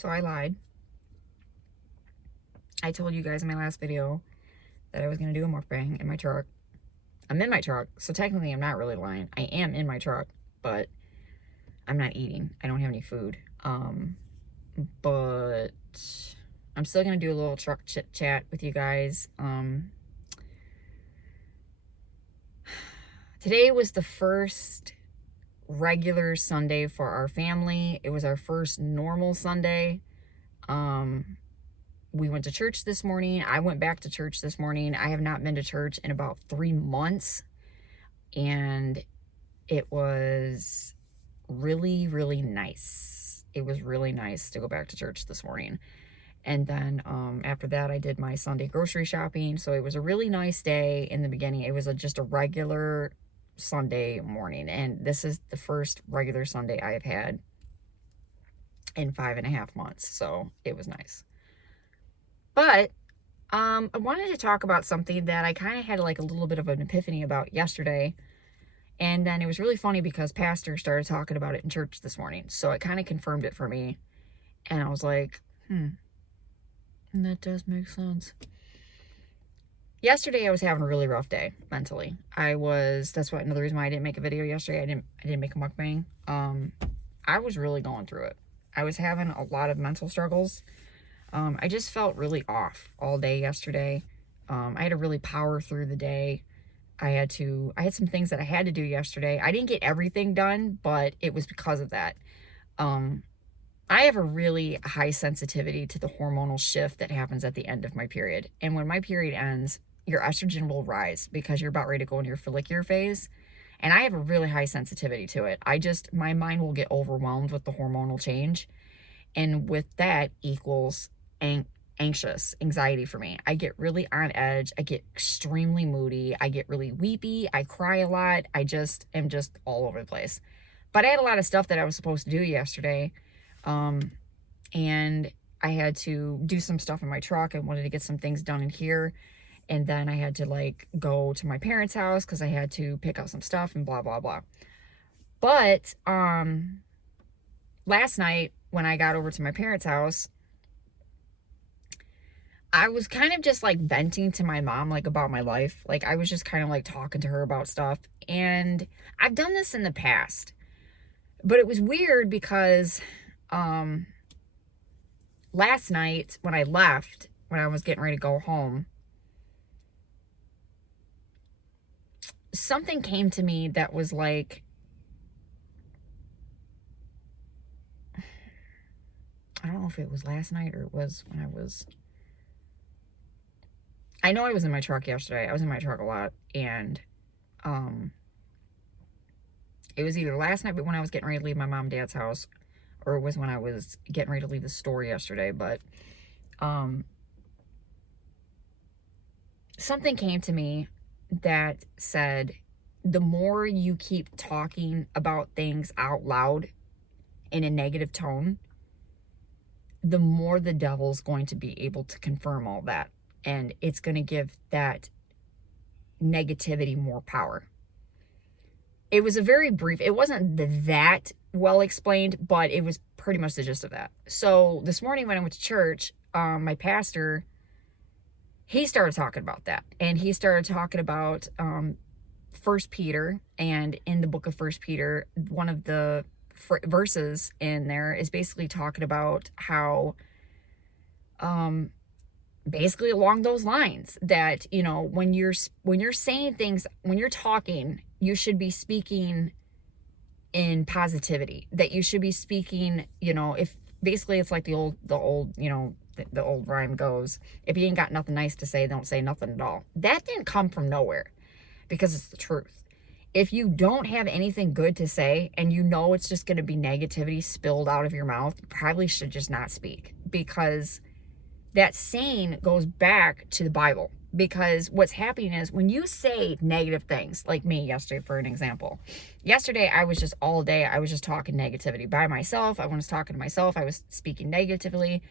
So I lied. I told you guys in my last video that I was going to do a mukbang in my truck. I'm in my truck, so technically I'm not really lying. I am in my truck, but I'm not eating. I don't have any food. But I'm still going to do a little truck chit chat with you guys. Today was the first regular Sunday for our family. It was our first normal Sunday. We went to church this morning. I went back to church this morning. I have not been to church in about 3 months. And it was really, really nice. It was really nice to go back to church this morning. And then after that, I did my Sunday grocery shopping. So it was a really nice day in the beginning. It was just a regular Sunday morning. And this is the first regular Sunday I have had in 5.5 months. So it was nice. But I wanted to talk about something that I kind of had like a little bit of an epiphany about yesterday. And then it was really funny because Pastor started talking about it in church this morning. So it kind of confirmed it for me. And I was like, and that does make sense. Yesterday I was having a really rough day mentally. That's what another reason why I didn't make a video yesterday. I didn't make a mukbang. I was really going through it. I was having a lot of mental struggles. I just felt really off all day yesterday. I had to really power through the day. I had some things that I had to do yesterday. I didn't get everything done, but it was because of that. I have a really high sensitivity to the hormonal shift that happens at the end of my period. And when my period ends, your estrogen will rise because you're about ready to go into your follicular phase. And I have a really high sensitivity to it. My mind will get overwhelmed with the hormonal change. And with that equals anxiety for me. I get really on edge. I get extremely moody. I get really weepy. I cry a lot. I just am just all over the place. But I had a lot of stuff that I was supposed to do yesterday. And I had to do some stuff in my truck. I wanted to get some things done in here. And then I had to like go to my parents' house because I had to pick up some stuff and blah, blah, blah. But last night when I got over to my parents' house, I was kind of just like venting to my mom, like about my life. Like I was just kind of like talking to her about stuff. And I've done this in the past, but it was weird because, last night when I left, when I was getting ready to go home, something came to me that was like, I don't know if it was last night or it was when I know I was in my truck yesterday. I was in my truck a lot. And it was either last night, but when I was getting ready to leave my mom and dad's house, or it was when I was getting ready to leave the store yesterday. But something came to me that said, the more you keep talking about things out loud in a negative tone, the more the devil's going to be able to confirm all that. And it's going to give that negativity more power. It was a very brief, it wasn't that well explained, but it was pretty much the gist of that. So this morning when I went to church, my pastor, he started talking about that. And he started talking about 1 Peter. And in the book of 1 Peter, one of the verses in there is basically talking about how basically along those lines that, you know, when you're saying things, when you're talking, you should be speaking in positivity, that you should be speaking, you know, if basically it's like the old, you know, the old rhyme goes, if you ain't got nothing nice to say, don't say nothing at all. That didn't come from nowhere, because it's the truth. If you don't have anything good to say and you know it's just going to be negativity spilled out of your mouth, you probably should just not speak, because that saying goes back to the Bible. Because what's happening is when you say negative things, like me yesterday, for an example, yesterday I was just all day, I was just talking negativity by myself. I was talking to myself. I was speaking negatively.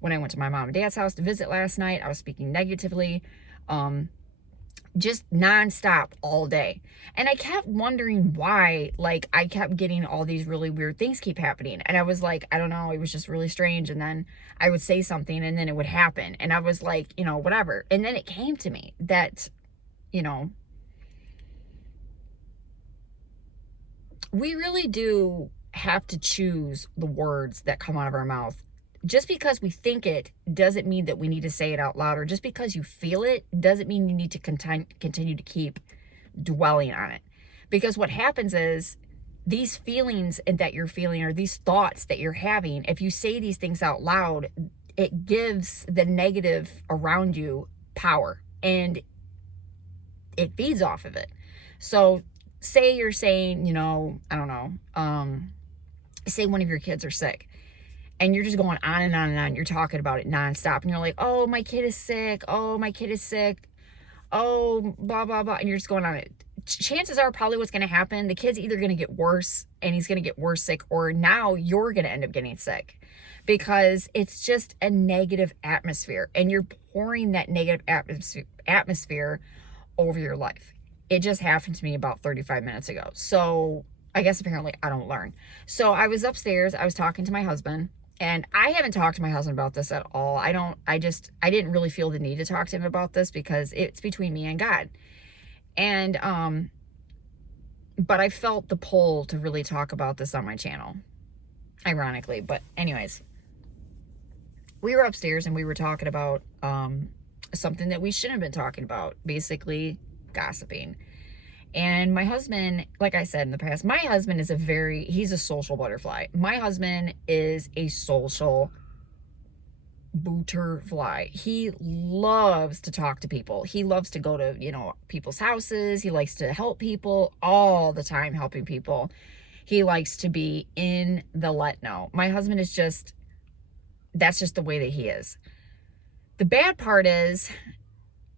When I went to my mom and dad's house to visit last night, I was speaking negatively. just nonstop all day. And I kept wondering why, like, I kept getting all these really weird things keep happening. And I was like, I don't know, it was just really strange. And then I would say something and then it would happen. And I was like, whatever. And then it came to me that, you know, we really do have to choose the words that come out of our mouth. Just because we think it doesn't mean that we need to say it out loud, or just because you feel it doesn't mean you need to continue to keep dwelling on it. Because what happens is these feelings that you're feeling, or these thoughts that you're having, if you say these things out loud, it gives the negative around you power, and it feeds off of it. So say you're saying, I don't know, say one of your kids are sick, and you're just going on and on and on. You're talking about it nonstop. And you're like, oh, my kid is sick. Oh, my kid is sick. Oh, blah, blah, blah. And you're just going on it. Chances are probably what's going to happen, the kid's either going to get worse and he's going to get worse sick, or now you're going to end up getting sick, because it's just a negative atmosphere, and you're pouring that negative atmosphere over your life. It just happened to me about 35 minutes ago. So I guess apparently I don't learn. So I was upstairs. I was talking to my husband, and I haven't talked to my husband about this at all. I didn't really feel the need to talk to him about this, because it's between me and God. And, but I felt the pull to really talk about this on my channel, ironically. But anyways, we were upstairs and we were talking about, something that we shouldn't have been talking about, basically gossiping. And my husband, like I said in the past, my husband is he's a social butterfly. My husband is a social butterfly. He loves to talk to people. He loves to go to, people's houses. He likes to help people all the time, helping people. He likes to be in the let know. My husband is that's just the way that he is. The bad part is,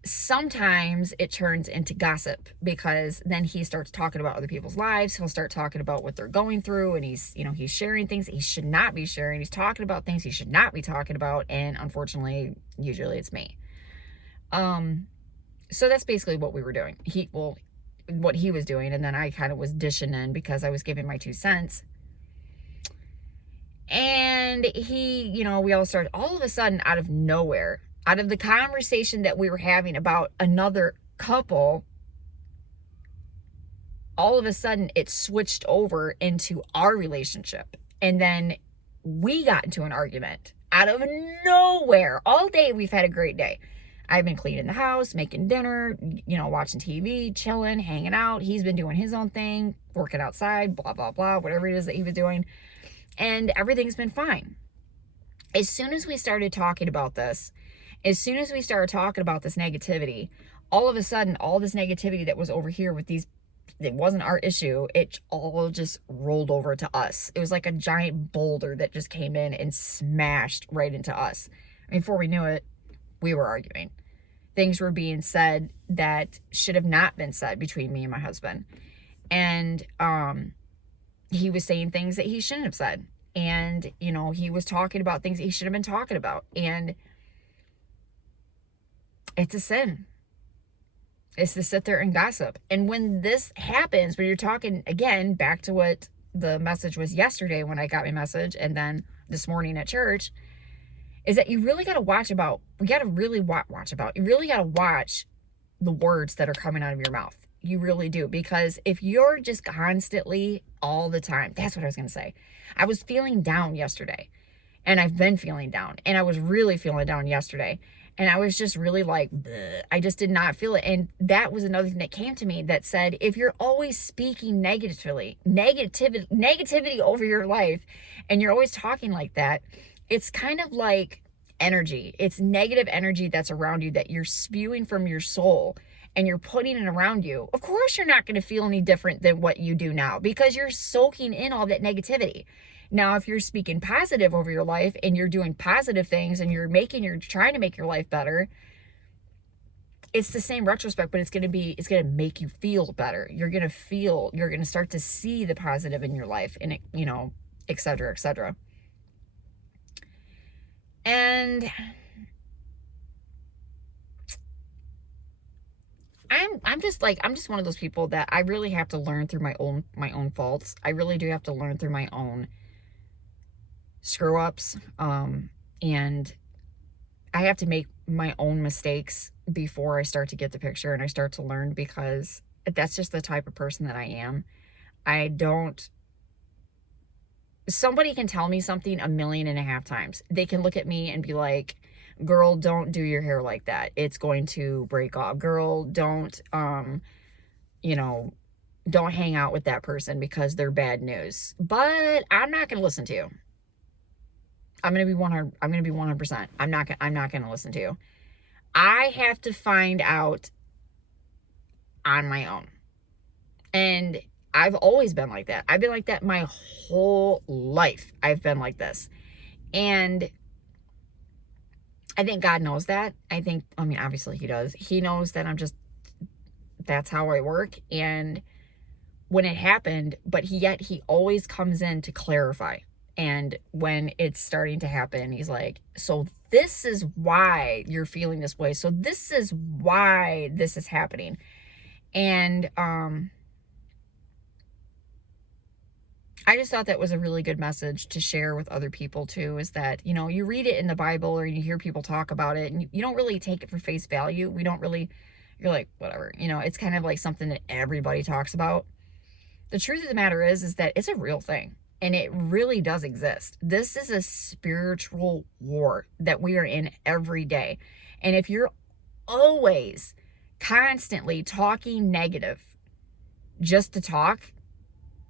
sometimes it turns into gossip, because then he starts talking about other people's lives. He'll start talking about what they're going through, and he's sharing things that he should not be sharing. He's talking about things he should not be talking about. And unfortunately, usually it's me. So that's basically what we were doing. What he was doing. And then I kind of was dishing in, because I was giving my 2 cents. And we all started, all of a sudden, out of nowhere, out of the conversation that we were having about another couple, all of a sudden it switched over into our relationship. And then we got into an argument out of nowhere. All day we've had a great day. I've been cleaning the house, making dinner, watching TV, chilling, hanging out. He's been doing his own thing, working outside, blah, blah, blah, whatever it is that he was doing. And everything's been fine. As soon as we started talking about this, negativity, all of a sudden, all this negativity that was over here with it wasn't our issue. It all just rolled over to us. It was like a giant boulder that just came in and smashed right into us. Before we knew it, we were arguing. Things were being said that should have not been said between me and my husband. And, he was saying things that he shouldn't have said. And, he was talking about things that he should have been talking about. And it's a sin. It's to sit there and gossip. And when this happens, when you're talking, again, back to what the message was yesterday when I got my message, and then this morning at church, is that you really got to watch the words that are coming out of your mouth. You really do. Because if you're just constantly all the time, that's what I was going to say. I was feeling down yesterday, and I've been feeling down, and I was really feeling down yesterday. And I was just really like, bleh. I just did not feel it. And that was another thing that came to me that said, if you're always speaking negativity over your life, and you're always talking like that, it's kind of like energy. It's negative energy that's around you that you're spewing from your soul, and you're putting it around you. Of course, you're not going to feel any different than what you do now, because you're soaking in all that negativity. Now, if you're speaking positive over your life, and you're doing positive things, and you're trying to make your life better, it's the same retrospect, but it's going to make you feel better. You're going to start to see the positive in your life, and it, et cetera, et cetera. And I'm just like, I'm just one of those people that I really have to learn through my own faults. I really do have to learn through my own screw ups. And I have to make my own mistakes before I start to get the picture and I start to learn, because that's just the type of person that I am. I don't, somebody can tell me something 1.5 million times. They can look at me and be like, girl, don't do your hair like that. It's going to break off. Girl, don't, you know, don't hang out with that person because they're bad news. But I'm not going to listen to you. I'm going to be 100. I'm going to be 100%. I'm not going to listen to you. I have to find out on my own. And I've always been like that. I've been like that my whole life. I've been like this. And I think God knows that. I mean, obviously he does. He knows that that's how I work. And when it happened, but yet he always comes in to clarify. And when it's starting to happen, he's like, so this is why you're feeling this way. So this is why this is happening. And I just thought that was a really good message to share with other people too, is that, you know, you read it in the Bible or you hear people talk about it and you don't really take it for face value. You're like, whatever, you know, it's kind of like something that everybody talks about. The truth of the matter is that it's a real thing and it really does exist. This is a spiritual war that we are in every day. And if you're always constantly talking negative just to talk,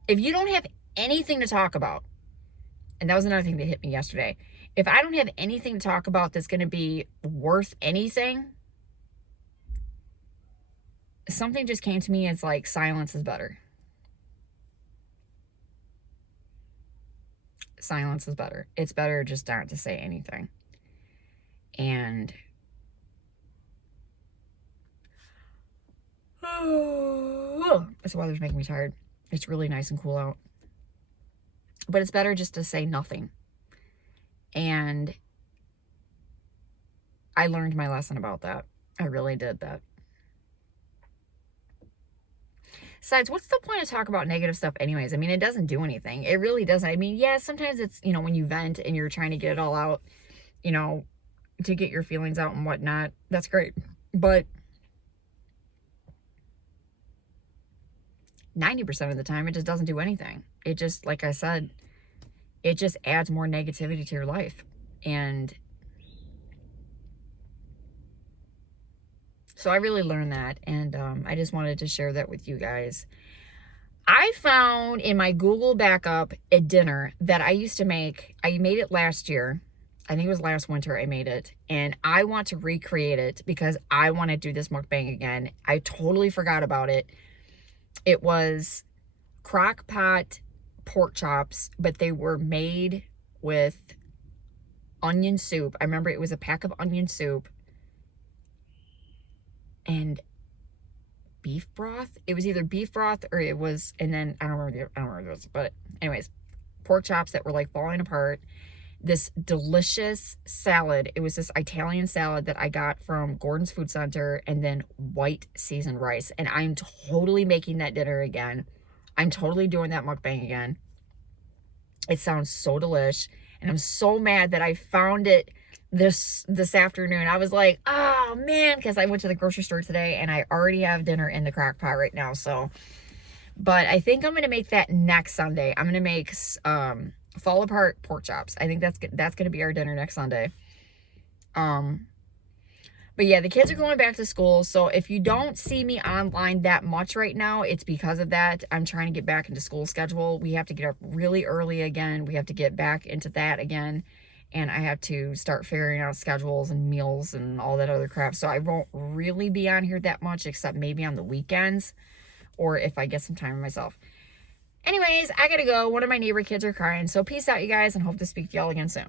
if you don't have anything to talk about, and that was another thing that hit me yesterday, if I don't have anything to talk about that's going to be worth anything, something just came to me. It's like, silence is better. Silence is better. It's better just not to say anything. And this weather's making me tired. It's really nice and cool out. But it's better just to say nothing. And I learned my lesson about that. I really did that. Besides, what's the point of talking about negative stuff anyways? I mean, it doesn't do anything. It really doesn't. I mean, yeah, sometimes it's, you know, when you vent and you're trying to get it all out, you know, to get your feelings out and whatnot, that's great. But 90% of the time, it just doesn't do anything. It just, like I said, it just adds more negativity to your life. And so I really learned that. And I just wanted to share that with you guys. I found in my Google backup a dinner that I used to make. I made it last year. I think it was last winter I made it. And I want to recreate it because I want to do this mukbang again. I totally forgot about it. It was crock pot pork chops, but they were made with onion soup. I remember it was a pack of onion soup and beef broth. It was either beef broth or it was, and then I don't remember those, but anyways, pork chops that were like falling apart. This delicious salad. It was this Italian salad that I got from Gordon's Food Center, and then white seasoned rice. And I'm totally making that dinner again. I'm totally doing that mukbang again. It sounds so delish. And I'm so mad that I found it this afternoon. I was like, oh man, because I went to the grocery store today and I already have dinner in the crock pot right now. So, but I think I'm going to make that next Sunday. I'm going to make fall apart pork chops. I think that's going to be our dinner next Sunday. But yeah, the kids are going back to school. So if you don't see me online that much right now, it's because of that. I'm trying to get back into school schedule. We have to get up really early again. We have to get back into that again. And I have to start figuring out schedules and meals and all that other crap. So I won't really be on here that much, except maybe on the weekends or if I get some time for myself. Anyways, I gotta go. One of my neighbor kids are crying. So peace out, you guys, and hope to speak to y'all again soon.